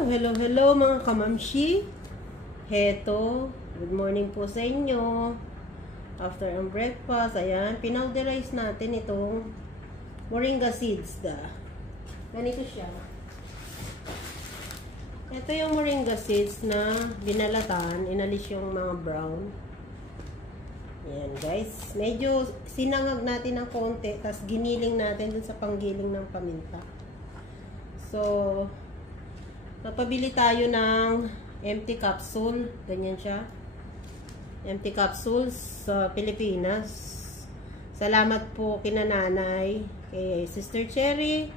Hello mga kamamshi. Heto, good morning po sa inyo. After ang breakfast, ayan, pinowderize natin itong moringa seeds Ganito siya. Ito yung moringa seeds na binalatan, inalis yung mga brown. Ayan guys, medyo sinangag natin ng konti, tapos giniling natin dun sa panggiling ng paminta. So, napabili tayo ng empty capsule. Ganyan siya. Empty capsules sa Pilipinas. Salamat po kina nanay, kay Sister Cherry,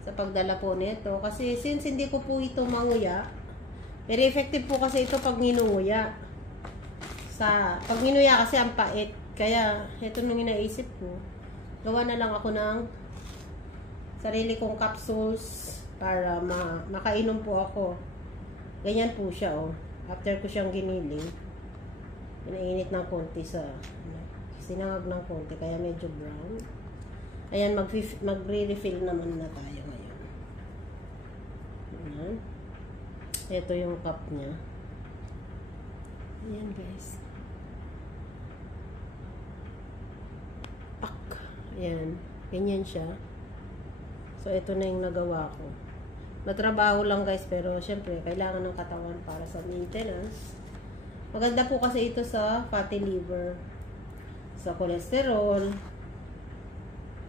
sa pagdala po nito. Kasi since hindi ko po ito manguya, very effective po kasi ito pag ninunguya. Pag ninuya kasi ang pait. Kaya, ito nung inaisip ko, gawa na lang ako ng sarili kong capsules para makainom po ako. Ganyan po siya, oh. After ko siyang giniling, pinainit ng konti sinangag ng konti, kaya medyo brown. Ayan, magre-refill naman na tayo ngayon. Ayan. Ito yung cup niya. Ayan, guys. Pak. Ayan. Ganyan siya. So, ito na yung nagawa ko. Matrabaho lang guys, pero syempre, kailangan ng katawan para sa maintenance. Maganda po kasi ito sa fatty liver, sa cholesterol.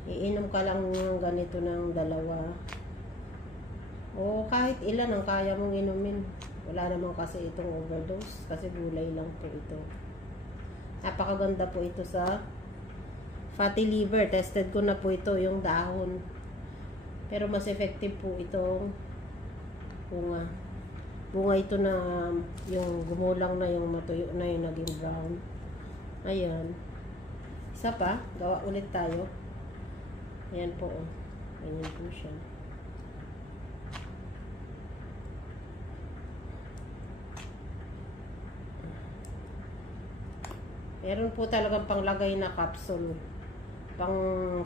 Iinom ka lang ng ganito ng 2. O kahit ilan ang kaya mong inumin. Wala naman kasi itong overdose, kasi gulay lang po ito. Napakaganda po ito sa fatty liver. Tested ko na po ito, yung dahon. Pero mas effective po itong bunga. Bunga ito na yung gumulang na, yung matuyo na, yung naging brown. Ayan. Isa pa. Gawa ulit tayo. Ayan po. Oh. Ganyan po siya. Meron po talagang panglagay na capsule. Pang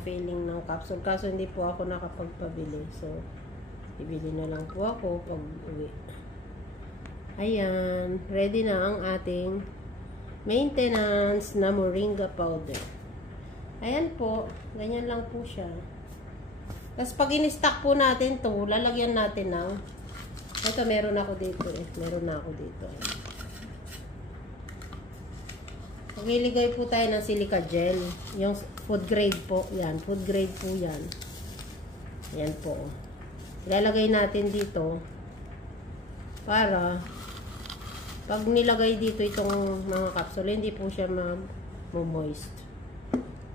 filling ng capsule, kaso hindi po ako nakapagpabili, so ibili na lang po ako pag uwi. Ayan, ready na ang ating maintenance na moringa powder. Ayan po, ganyan lang po siya. Tapos pag in-stock po natin to, lalagyan natin ng ito, meron ako dito Magliligay po tayo ng silica gel. Yung food grade po. Yan. Food grade po yan. Yan po. Ilalagay natin dito para pag nilagay dito itong mga capsule, hindi po siya moist.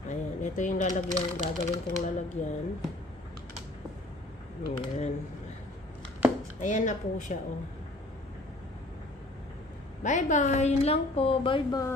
Ayan. Ito yung lalagyan. Gagawin kong lalagyan. Ayan. Ayan na po siya. Oh. Bye-bye. Yun lang po. Bye-bye.